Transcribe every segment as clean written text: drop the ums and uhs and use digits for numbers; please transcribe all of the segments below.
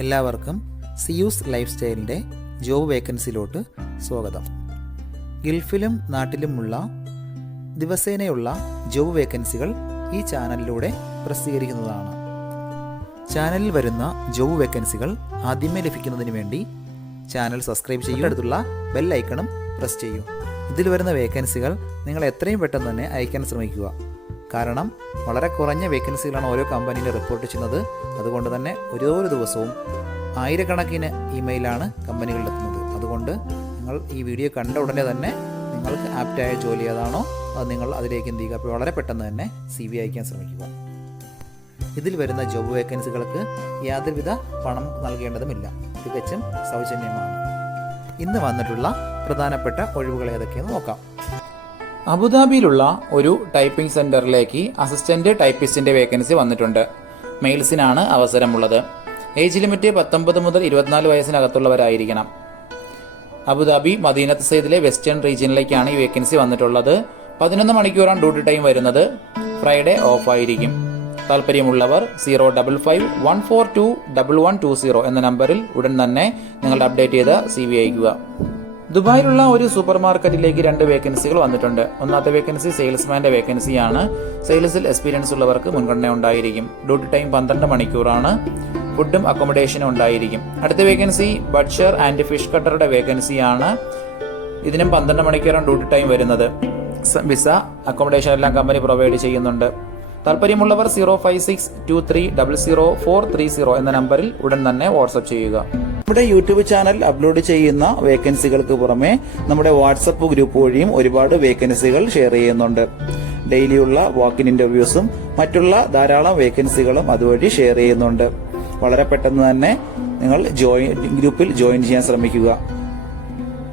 എല്ലാവർക്കും Zeus life സ്റ്റൈലിൻ്റെ job വേക്കൻസിയിലോട്ട് സ്വാഗതം. ഗൾഫിലും നാട്ടിലുമുള്ള ദിവസേനയുള്ള job വേക്കൻസികൾ ഈ ചാനലിലൂടെ പ്രസിദ്ധീകരിക്കുന്നതാണ്. ചാനലിൽ വരുന്ന ജോബ് വേക്കൻസികൾ ആദ്യമേ ലഭിക്കുന്നതിന് വേണ്ടി ചാനൽ സബ്സ്ക്രൈബ് ചെയ്യും, അടുത്തുള്ള ബെൽ ഐക്കണും പ്രസ് ചെയ്യൂ. ഇതിൽ വരുന്ന വേക്കൻസികൾ നിങ്ങൾ എത്രയും പെട്ടെന്ന് തന്നെ അയക്കാൻ ശ്രമിക്കുക. കാരണം വളരെ കുറഞ്ഞ വേക്കൻസികളാണ് ഓരോ കമ്പനിയിൽ റിപ്പോർട്ട് ചെയ്യുന്നത്. അതുകൊണ്ട് തന്നെ ഓരോ ദിവസവും ആയിരക്കണക്കിന് ഇമെയിലാണ് കമ്പനികളിലെത്തുന്നത്. അതുകൊണ്ട് നിങ്ങൾ ഈ വീഡിയോ കണ്ട ഉടനെ തന്നെ നിങ്ങൾക്ക് ആപ്റ്റായ ജോലി ഏതാണോ അത് നിങ്ങൾ അതിലേക്ക് എന്ത് ചെയ്യുക, അപ്പോൾ വളരെ പെട്ടെന്ന് തന്നെ CV അയക്കാൻ ശ്രമിക്കുക. ഇതിൽ വരുന്ന ജോബ് വേക്കൻസികൾക്ക് യാതൊരുവിധ പണം നൽകേണ്ടതുമില്ല, തികച്ചും സൗജന്യമാണ്. ഇന്ന് വന്നിട്ടുള്ള പ്രധാനപ്പെട്ട ഒഴിവുകൾ ഏതൊക്കെയെന്ന് നോക്കാം. അബുദാബിയിലുള്ള ഒരു ടൈപ്പിംഗ് സെന്ററിലേക്ക് അസിസ്റ്റന്റ് ടൈപ്പിസ്റ്റിന്റെ വേക്കൻസി വന്നിട്ടുണ്ട്. മെയിൽസിനാണ് അവസരമുള്ളത്. ഏജ് ലിമിറ്റ് 19 മുതൽ 24 വയസ്സിനകത്തുള്ളവരായിരിക്കണം. അബുദാബി മദീനത്ത് സയ്യിദിലെ വെസ്റ്റേൺ റീജിയനിലേക്കാണ് ഈ വേക്കൻസി വന്നിട്ടുള്ളത്. 11 മണിക്കൂറാണ് ഡ്യൂട്ടി ടൈം വരുന്നത്. ഫ്രൈഡേ ഓഫ് ആയിരിക്കും. താല്പര്യമുള്ളവർ 05514211120 എന്ന നമ്പറിൽ ഉടൻ തന്നെ നിങ്ങളുടെ അപ്ഡേറ്റ് ചെയ്ത CV അയക്കുക. ദുബായിലുള്ള ഒരു സൂപ്പർ മാർക്കറ്റിലേക്ക് 2 വേക്കൻസികൾ വന്നിട്ടുണ്ട്. ഒന്നാമത്തെ വേക്കൻസി സെയിൽസ്മാന്റെ വേക്കൻസിയാണ്. സെയിൽസിൽ എക്സ്പീരിയൻസ് ഉള്ളവർക്ക് മുൻഗണന ഉണ്ടായിരിക്കും. ഡ്യൂട്ടി ടൈം 12 മണിക്കൂറാണ്. ഫുഡും അക്കോമഡേഷനും ഉണ്ടായിരിക്കും. അടുത്ത വേക്കൻസി ബട്ട്ഷർ ആൻഡ് ഫിഷ് കട്ടറുടെ വേക്കൻസിയാണ്. ഇതിനും 12 മണിക്കൂറാണ് ഡ്യൂട്ടി ടൈം വരുന്നത്. വിസ അക്കോമഡേഷൻ എല്ലാം കമ്പനി പ്രൊവൈഡ് ചെയ്യുന്നുണ്ട്. താല്പര്യമുള്ളവർ 05623000430 എന്ന നമ്പറിൽ ഉടൻ തന്നെ വാട്സ്ആപ്പ് ചെയ്യുക. നമ്മുടെ യൂട്യൂബ് ചാനൽ അപ്ലോഡ് ചെയ്യുന്ന വേക്കൻസികൾക്ക് പുറമെ നമ്മുടെ വാട്സപ്പ് ഗ്രൂപ്പ് വഴിയും ഒരുപാട് വേക്കൻസികൾ ഷെയർ ചെയ്യുന്നുണ്ട്. ഡെയിലിയുള്ള വാക്കിൻ ഇന്റർവ്യൂസും മറ്റുള്ള ധാരാളം വേക്കൻസികളും അതുവഴി ഷെയർ ചെയ്യുന്നുണ്ട്. വളരെ പെട്ടെന്ന് തന്നെ നിങ്ങൾ ഗ്രൂപ്പിൽ ജോയിൻ ചെയ്യാൻ ശ്രമിക്കുക.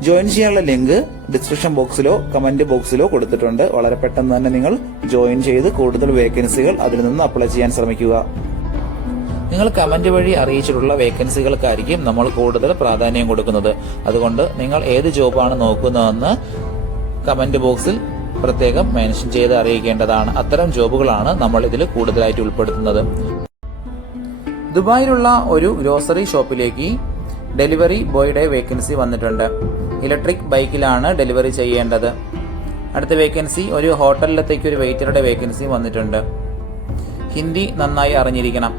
ജോയിൻ ചെയ്യാനുള്ള ലിങ്ക് ഡിസ്ക്രിപ്ഷൻ ബോക്സിലോ കമന്റ് ബോക്സിലോ കൊടുത്തിട്ടുണ്ട്. വളരെ പെട്ടെന്ന് തന്നെ നിങ്ങൾ ജോയിൻ ചെയ്ത് കൂടുതൽ വേക്കൻസികൾ അതിൽ നിന്ന് അപ്ലൈ ചെയ്യാൻ ശ്രമിക്കുക. നിങ്ങൾ കമന്റ് വഴി അറിയിച്ചിട്ടുള്ള വേക്കൻസികൾക്കായിരിക്കും നമ്മൾ കൂടുതൽ പ്രാധാന്യം കൊടുക്കുന്നത്. അതുകൊണ്ട് നിങ്ങൾ ഏത് ജോബാണ് നോക്കുന്നതെന്ന് കമന്റ് ബോക്സിൽ പ്രത്യേകം മെൻഷൻ ചെയ്ത് അറിയിക്കേണ്ടതാണ്. അത്തരം ജോബുകളാണ് നമ്മൾ ഇതിൽ കൂടുതലായിട്ട് ഉൾപ്പെടുത്തുന്നത്. ദുബായിലുള്ള ഒരു ഗ്രോസറി ഷോപ്പിലേക്ക് ഡെലിവറി ബോയുടെ വേക്കൻസി വന്നിട്ടുണ്ട്. ഇലക്ട്രിക് ബൈക്കിലാണ് ഡെലിവറി ചെയ്യേണ്ടത്. അടുത്ത വേക്കൻസി ഒരു ഹോട്ടലിലത്തേക്ക് ഒരു വെയിറ്ററുടെ വേക്കൻസി വന്നിട്ടുണ്ട്. ഹിന്ദി നന്നായി അറിഞ്ഞിരിക്കണം.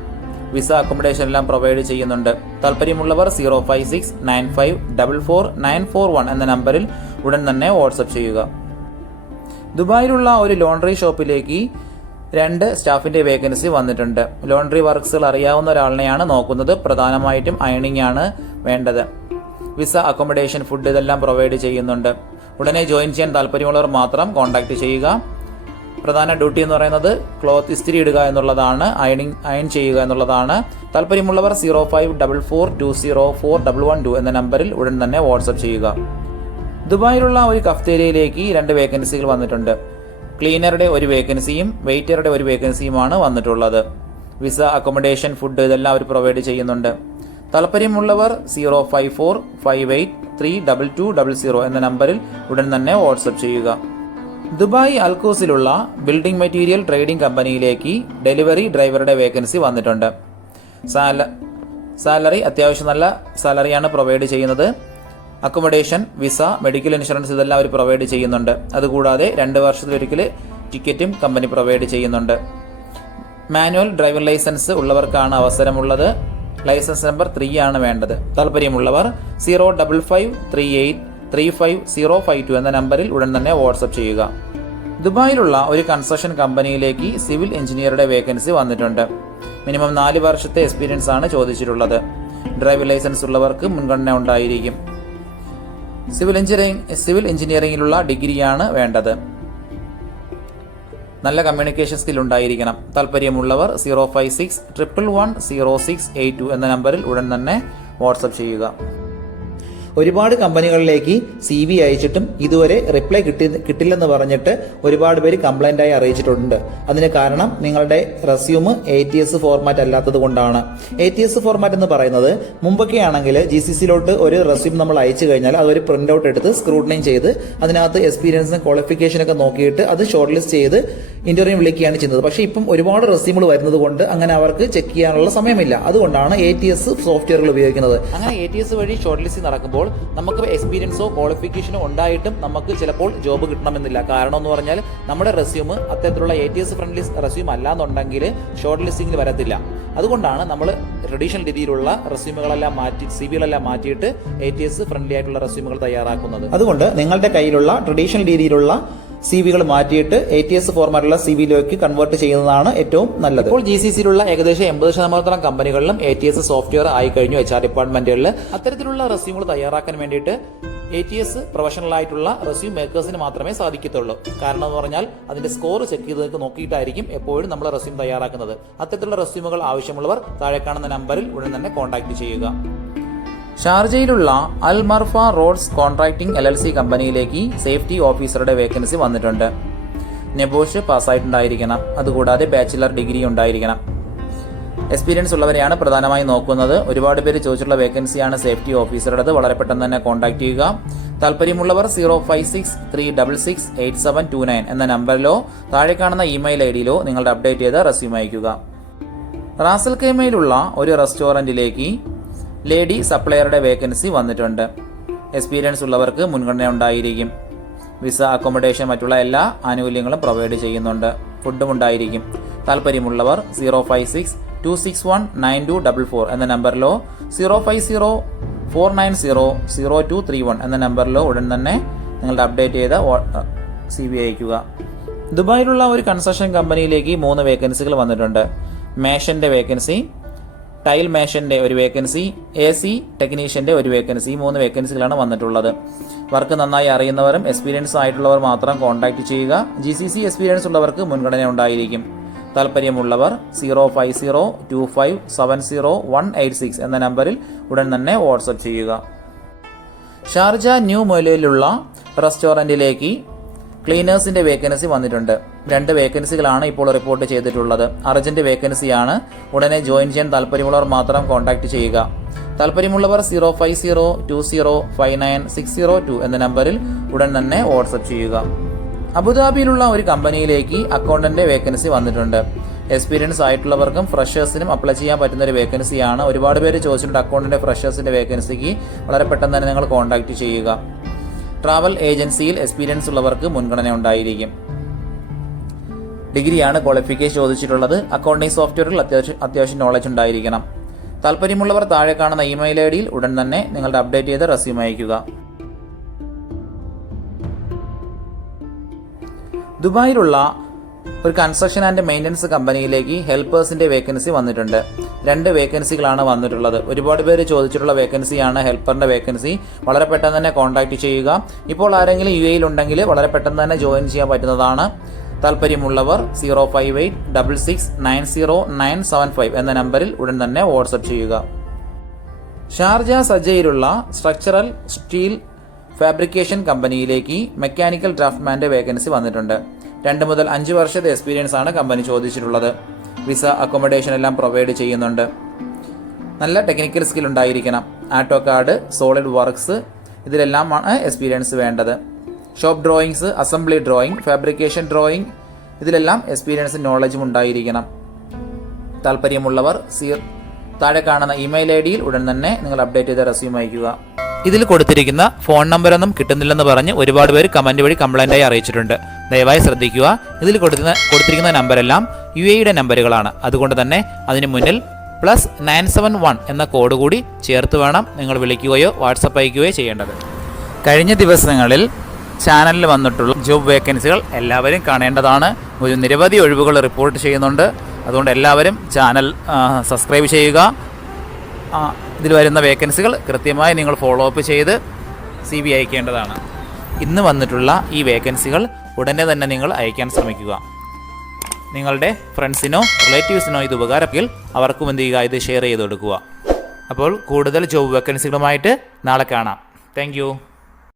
വിസ അക്കോമഡേഷൻ എല്ലാം പ്രൊവൈഡ് ചെയ്യുന്നുണ്ട്. താല്പര്യമുള്ളവർ 05695444941 എന്ന നമ്പറിൽ ഉടൻ തന്നെ വാട്സ്ആപ്പ് ചെയ്യുക. ദുബായിലുള്ള ഒരു ലോണ്ടറി ഷോപ്പിലേക്ക് 2 സ്റ്റാഫിന്റെ വേക്കൻസി വന്നിട്ടുണ്ട്. ലോണ്ടറി വർക്ക്സുകൾ അറിയാവുന്ന ഒരാളിനെയാണ് നോക്കുന്നത്. പ്രധാനമായിട്ടും അയണിംഗ് ആണ് വേണ്ടത്. വിസ അക്കോമഡേഷൻ ഫുഡ് ഇതെല്ലാം പ്രൊവൈഡ് ചെയ്യുന്നുണ്ട്. ഉടനെ ജോയിൻ ചെയ്യാൻ താല്പര്യമുള്ളവർ മാത്രം കോൺടാക്ട് ചെയ്യുക. പ്രധാന ഡ്യൂട്ടി എന്ന് പറയുന്നത് ക്ലോത്ത് ഇസ്തിരി ഇടുക എന്നുള്ളതാണ്, അയൺ ചെയ്യുക എന്നുള്ളതാണ്. താല്പര്യമുള്ളവർ 05422041112 എന്ന നമ്പറിൽ ഉടൻ തന്നെ വാട്സ്ആപ്പ് ചെയ്യുക. ദുബായിലുള്ള ഒരു കഫ്തേരിയയിലേക്ക് 2 വേക്കൻസികൾ വന്നിട്ടുണ്ട്. ക്ലീനറുടെ ഒരു വേക്കൻസിയും വെയിറ്ററുടെ ഒരു വേക്കൻസിയുമാണ് വന്നിട്ടുള്ളത്. വിസ അക്കോമഡേഷൻ ഫുഡ് ഇതെല്ലാം അവർ പ്രൊവൈഡ് ചെയ്യുന്നുണ്ട്. താല്പര്യമുള്ളവർ 05458322200 എന്ന നമ്പറിൽ ഉടൻ തന്നെ വാട്സ്ആപ്പ് ചെയ്യുക. ദുബായ് അൽക്കൂസിലുള്ള ബിൽഡിംഗ് മെറ്റീരിയൽ ട്രേഡിംഗ് കമ്പനിയിലേക്ക് ഡെലിവറി ഡ്രൈവറുടെ വേക്കൻസി വന്നിട്ടുണ്ട്. സാലറി അത്യാവശ്യം നല്ല സാലറിയാണ് പ്രൊവൈഡ് ചെയ്യുന്നത്. അക്കോമഡേഷൻ, വിസ, മെഡിക്കൽ ഇൻഷുറൻസ് ഇതെല്ലാം അവർ പ്രൊവൈഡ് ചെയ്യുന്നുണ്ട്. അതുകൂടാതെ 2 വർഷത്തിലൊരിക്കൽ ടിക്കറ്റും കമ്പനി പ്രൊവൈഡ് ചെയ്യുന്നുണ്ട്. മാനുവൽ ഡ്രൈവിംഗ് ലൈസൻസ് ഉള്ളവർക്കാണ് അവസരമുള്ളത്. ലൈസൻസ് നമ്പർ 3 ആണ് വേണ്ടത്. താല്പര്യമുള്ളവർ 05538355052 എന്ന നമ്പറിൽ ഉടൻ തന്നെ വാട്സ്ആപ്പ് ചെയ്യുക. ദുബായിലുള്ള ഒരു കൺസ്ട്രക്ഷൻ കമ്പനിയിലേക്ക് സിവിൽ എഞ്ചിനീയറുടെ വേക്കൻസി വന്നിട്ടുണ്ട്. മിനിമം 4 വർഷത്തെ എക്സ്പീരിയൻസ് ആണ് ചോദിച്ചിട്ടുള്ളത്. ഡ്രൈവിംഗ് ലൈസൻസ് ഉള്ളവർക്ക് മുൻഗണന ഉണ്ടായിരിക്കും. സിവിൽ എഞ്ചിനീയറിംഗിലുള്ള ഡിഗ്രിയാണ് വേണ്ടത്. നല്ല കമ്മ്യൂണിക്കേഷൻ സ്കിൽ ഉണ്ടായിരിക്കണം. താല്പര്യമുള്ളവർ 056110682 എന്ന നമ്പറിൽ ഉടൻ തന്നെ വാട്സ്ആപ്പ് ചെയ്യുക. ഒരുപാട് കമ്പനികളിലേക്ക് CV അയച്ചിട്ടും ഇതുവരെ റിപ്ലൈ കിട്ടില്ലെന്ന് പറഞ്ഞിട്ട് ഒരുപാട് പേര് കംപ്ലൈന്റ് ആയി അറിയിച്ചിട്ടുണ്ട്. അതിന് കാരണം നിങ്ങളുടെ റെസ്യൂം ATS ഫോർമാറ്റ് അല്ലാത്തത് കൊണ്ടാണ്. ATS ഫോർമാറ്റ് എന്ന് പറയുന്നത് മുമ്പൊക്കെ ആണെങ്കിൽ GCCയിലോട്ട് ഒരു റെസ്യൂം നമ്മൾ അയച്ചു കഴിഞ്ഞാൽ അതൊരു പ്രിന്റ് ഔട്ട് എടുത്ത് സ്ക്രൂട്ടനൈ ചെയ്ത് അതിനകത്ത് എക്സ്പീരിയൻസും ക്വാളിഫിക്കേഷൻ ഒക്കെ നോക്കിയിട്ട് അത് ഷോർട്ട് ലിസ്റ്റ് ചെയ്ത് ഇന്റർവ്യൂ വിളിക്കുകയാണ് ചെയ്യുന്നത്. പക്ഷേ ഇപ്പം ഒരുപാട് റെസ്യൂമുകൾ വരുന്നത് കൊണ്ട് അങ്ങനെ അവർക്ക് ചെക്ക് ചെയ്യാനുള്ള സമയമില്ല. അതുകൊണ്ടാണ് ATS സോഫ്റ്റ്വെയറുകൾ ഉപയോഗിക്കുന്നത്. അങ്ങനെ ATS വഴി ഷോർട്ട് ലിസ്റ്റ് നടക്കുമ്പോൾ നമുക്ക് എക്സ്പീരിയൻസോ ക്വാളിഫിക്കേഷനോ ഉണ്ടായിട്ടും നമുക്ക് ചിലപ്പോൾ ജോബ് കിട്ടണമെന്നില്ല. കാരണം എന്ന് പറഞ്ഞാൽ നമ്മുടെ റെസ്യൂം അത്തരത്തിലുള്ള ATS ഫ്രണ്ട്ലി റെസ്യൂം അല്ലാന്നുണ്ടെങ്കിൽ ഷോർട്ട് ലിസ്റ്റിംഗിൽ വരത്തില്ല. അതുകൊണ്ടാണ് നമ്മൾ ട്രഡീഷണൽ രീതിയിലുള്ള റെസ്യൂമുകളെല്ലാം മാറ്റി CVകളെല്ലാം മാറ്റിയിട്ട് ATS ഫ്രണ്ട്ലി ആയിട്ടുള്ള റെസ്യൂമുകൾ തയ്യാറാക്കുന്നത്. അതുകൊണ്ട് നിങ്ങളുടെ കയ്യിലുള്ള ട്രഡീഷണൽ രീതിയിലുള്ള CVകൾ മാറ്റിയിട്ട് ATS ഫോർമാറ്റുള്ള CVയിലേക്ക് കൺവേർട്ട് ചെയ്യുന്നതാണ് ഏറ്റവും നല്ലത്. ഇപ്പോൾ GCCയിലുള്ള ഏകദേശം 80% കമ്പനികളിലും ATS സോഫ്റ്റ്വെയർ ആയി കഴിഞ്ഞു. HR ഡിപ്പാർട്ട്മെന്റുകളിൽ അത്തരത്തിലുള്ള റെസ്യൂമുകൾ തയ്യാറാക്കാൻ വേണ്ടിയിട്ട് ATS പ്രൊഫഷണൽ ആയിട്ടുള്ള റെസ്യൂം മേക്കേഴ്സിന് മാത്രമേ സാധിക്കത്തുള്ളൂ. കാരണം എന്ന് പറഞ്ഞാൽ അതിന്റെ സ്കോർ ചെക്ക് ചെയ്ത് നോക്കിയിട്ടായിരിക്കും എപ്പോഴും നമ്മൾ റെസ്യൂം തയ്യാറാക്കുന്നത്. അത്തരത്തിലുള്ള റെസ്യൂമുകൾ ആവശ്യമുള്ളവർ താഴെ കാണുന്ന നമ്പറിൽ ഉടൻ തന്നെ കോൺടാക്ട് ചെയ്യുക. ഷാർജയിലുള്ള അൽ മർഫ റോഡ്സ് കോൺട്രാക്ടിംഗ് LLC കമ്പനിയിലേക്ക് സേഫ്റ്റി ഓഫീസറുടെ വേക്കൻസി വന്നിട്ടുണ്ട്. നെബോഷ് പാസ്സായിട്ടുണ്ടായിരിക്കണം. അതുകൂടാതെ ബാച്ചിലർ ഡിഗ്രി ഉണ്ടായിരിക്കണം. എക്സ്പീരിയൻസ് ഉള്ളവരെയാണ് പ്രധാനമായും നോക്കുന്നത്. ഒരുപാട് പേര് ചോദിച്ചിട്ടുള്ള വേക്കൻസിയാണ് സേഫ്റ്റി ഓഫീസറുടേത്. വളരെ പെട്ടെന്ന് തന്നെ കോൺടാക്ട് ചെയ്യുക. താല്പര്യമുള്ളവർ 0563668729 എന്ന നമ്പറിലോ താഴെ കാണുന്ന ഇമെയിൽ IDയിലോ നിങ്ങളുടെ അപ്ഡേറ്റ് ചെയ്ത റെസ്യൂം അയയ്ക്കുക. റാസൽ ഖൈമയിലുള്ള ഒരു റെസ്റ്റോറന്റിലേക്ക് ലേഡി സപ്ലയറുടെ വേക്കൻസി വന്നിട്ടുണ്ട്. എക്സ്പീരിയൻസ് ഉള്ളവർക്ക് മുൻഗണന ഉണ്ടായിരിക്കും. വിസ, അക്കോമഡേഷൻ, മറ്റുള്ള എല്ലാ ആനുകൂല്യങ്ങളും പ്രൊവൈഡ് ചെയ്യുന്നുണ്ട്. ഫുഡും ഉണ്ടായിരിക്കും. താല്പര്യമുള്ളവർ 0562619244 എന്ന നമ്പറിലോ 0504900231 എന്ന നമ്പറിലോ ഉടൻ തന്നെ നിങ്ങളുടെ അപ്ഡേറ്റ് ചെയ്ത CV അയക്കുക. ദുബായിലുള്ള ഒരു കൺസ്ട്രക്ഷൻ കമ്പനിയിലേക്ക് 3 വേക്കൻസികൾ വന്നിട്ടുണ്ട്. മേഷന്റെ വേക്കൻസി, ടൈൽ മേഷന്റെ ഒരു വേക്കൻസി, AC ടെക്നീഷ്യന്റെ ഒരു വേക്കൻസി. 3 വേക്കൻസികളാണ് വന്നിട്ടുള്ളത്. വർക്ക് നന്നായി അറിയുന്നവരും എക്സ്പീരിയൻസ് ആയിട്ടുള്ളവർ മാത്രം കോൺടാക്ട് ചെയ്യുക. GCC എക്സ്പീരിയൻസ് ഉള്ളവർക്ക് മുൻഗണന ഉണ്ടായിരിക്കും. താല്പര്യമുള്ളവർ 0502570186 എന്ന നമ്പറിൽ ഉടൻ തന്നെ വാട്സ്ആപ്പ് ചെയ്യുക. ഷാർജ ന്യൂ മൊയിലയിലുള്ള റെസ്റ്റോറന്റിലേക്ക് ക്ലീനേഴ്സിന്റെ വേക്കൻസി വന്നിട്ടുണ്ട്. 2 വേക്കൻസികളാണ് ഇപ്പോൾ റിപ്പോർട്ട് ചെയ്തിട്ടുള്ളത്. അർജന്റ് വേക്കൻസിയാണ്. ഉടനെ ജോയിൻ ചെയ്യാൻ താല്പര്യമുള്ളവർ മാത്രം കോൺടാക്ട് ചെയ്യുക. താല്പര്യമുള്ളവർ 050220596002 എന്ന നമ്പറിൽ ഉടൻ തന്നെ വാട്സ്ആപ്പ് ചെയ്യുക. അബുദാബിയിലുള്ള ഒരു കമ്പനിയിലേക്ക് അക്കൗണ്ടന്റ് വേക്കൻസി വന്നിട്ടുണ്ട്. എക്സ്പീരിയൻസ് ആയിട്ടുള്ളവർക്കും ഫ്രഷേഴ്സിനും അപ്ലൈ ചെയ്യാൻ പറ്റുന്ന ഒരു വേക്കൻസിയാണ്. ഒരുപാട് പേര് ചോദിച്ചിട്ടുണ്ട് അക്കൗണ്ടന്റ് ഫ്രഷേഴ്സിന്റെ വേക്കൻസിക്ക്. വളരെ പെട്ടെന്ന് തന്നെ നിങ്ങൾ കോൺടാക്ട് ചെയ്യുക. ട്രാവൽ ഏജൻസിയിൽ എക്സ്പീരിയൻസ് ഉള്ളവർക്ക് മുൻഗണന ഉണ്ടായിരിക്കും. ഡിഗ്രിയാണ് ക്വാളിഫിക്കേഷൻ ചോദിച്ചിട്ടുള്ളത്. അക്കൗണ്ടിംഗ് സോഫ്റ്റ്വെയറിൽ അത്യാവശ്യം നോളജ് ഉണ്ടായിരിക്കണം. താല്പര്യമുള്ളവർ താഴെ കാണുന്ന ഇമെയിൽ IDയിൽ ഉടൻ തന്നെ നിങ്ങളുടെ അപ്ഡേറ്റ് ചെയ്ത റെസ്യൂം അയയ്ക്കുക. ദുബായിലുള്ള ഒരു കൺസ്ട്രക്ഷൻ ആൻഡ് മെയിൻ്റനൻസ് കമ്പനിയിലേക്ക് ഹെൽപ്പേഴ്സിന്റെ വേക്കൻസി വന്നിട്ടുണ്ട്. 2 വേക്കൻസികളാണ് വന്നിട്ടുള്ളത്. ഒരുപാട് പേര് ചോദിച്ചിട്ടുള്ള വേക്കൻസിയാണ് ഹെൽപ്പറിന്റെ വേക്കൻസി. വളരെ പെട്ടെന്ന് തന്നെ കോൺടാക്ട് ചെയ്യുക. ഇപ്പോൾ ആരെങ്കിലും UAEയിൽ ഉണ്ടെങ്കിൽ വളരെ പെട്ടെന്ന് തന്നെ ജോയിൻ ചെയ്യാൻ പറ്റുന്നതാണ്. താല്പര്യമുള്ളവർ 0586690975 എന്ന നമ്പറിൽ ഉടൻ തന്നെ വാട്സ്ആപ്പ് ചെയ്യുക. ഷാർജ സജയിലുള്ള സ്ട്രക്ചറൽ സ്റ്റീൽ ഫാബ്രിക്കേഷൻ കമ്പനിയിലേക്ക് മെക്കാനിക്കൽ ഡ്രാഫ്റ്റ്മാന്റെ വേക്കൻസി വന്നിട്ടുണ്ട്. 2 മുതൽ 5 വർഷത്തെ എക്സ്പീരിയൻസ് ആണ് കമ്പനി ചോദിച്ചിട്ടുള്ളത്. വിസ, അക്കോമഡേഷൻ എല്ലാം പ്രൊവൈഡ് ചെയ്യുന്നുണ്ട്. നല്ല ടെക്നിക്കൽ സ്കിൽ ഉണ്ടായിരിക്കണം. AutoCAD, സോളിഡ് വർക്ക്സ് ഇതിലെല്ലാമാണ് എക്സ്പീരിയൻസ് വേണ്ടത്. Shop drawings, assembly drawing, fabrication drawing ഇതിലെല്ലാം എക്സ്പീരിയൻസും നോളജും ഉണ്ടായിരിക്കണം. താല്പര്യമുള്ളവർ താഴെ കാണുന്ന ഇമെയിൽ IDയിൽ ഉടൻ തന്നെ നിങ്ങൾ അപ്ഡേറ്റ് ചെയ്ത റെസ്യൂം അയയ്ക്കുക. ഇതിൽ കൊടുത്തിരിക്കുന്ന ഫോൺ നമ്പറൊന്നും കിട്ടുന്നില്ലെന്ന് പറഞ്ഞ് ഒരുപാട് പേര് കമന്റ് വഴി കംപ്ലൈന്റായി അറിയിച്ചിട്ടുണ്ട്. ദയവായി ശ്രദ്ധിക്കുക. ഇതിൽ കൊടുത്തിരിക്കുന്ന നമ്പരെല്ലാം UAEയുടെ നമ്പറുകളാണ്. അതുകൊണ്ട് തന്നെ അതിന് മുന്നിൽ +971 എന്ന കോഡ് കൂടി ചേർത്ത് വേണം നിങ്ങൾ വിളിക്കുകയോ വാട്സപ്പ് അയക്കുകയോ ചെയ്യേണ്ടത്. കഴിഞ്ഞ ദിവസങ്ങളിൽ ചാനലിൽ വന്നിട്ടുള്ള ജോബ് വേക്കൻസികൾ എല്ലാവരും കാണേണ്ടതാണ്. ഒരു നിരവധി ഒഴിവുകൾ റിപ്പോർട്ട് ചെയ്യുന്നുണ്ട്. അതുകൊണ്ട് എല്ലാവരും ചാനൽ സബ്സ്ക്രൈബ് ചെയ്യുക. ഇതിൽ വരുന്ന വേക്കൻസികൾ കൃത്യമായി നിങ്ങൾ ഫോളോ അപ്പ് ചെയ്ത് CV അയക്കേണ്ടതാണ്. ഇന്ന് വന്നിട്ടുള്ള ഈ വേക്കൻസികൾ ഉടനെ തന്നെ നിങ്ങൾ അയക്കാൻ ശ്രമിക്കുക. നിങ്ങളുടെ ഫ്രണ്ട്സിനോ റിലേറ്റീവ്സിനോ ഇത് ഉപകാരമെങ്കിൽ അവർക്കും എന്ത് ചെയ്യുക, ഇത് ഷെയർ ചെയ്ത് കൊടുക്കുക. അപ്പോൾ കൂടുതൽ ജോബ് വേക്കൻസികളുമായിട്ട് നാളെ കാണാം. Thank you.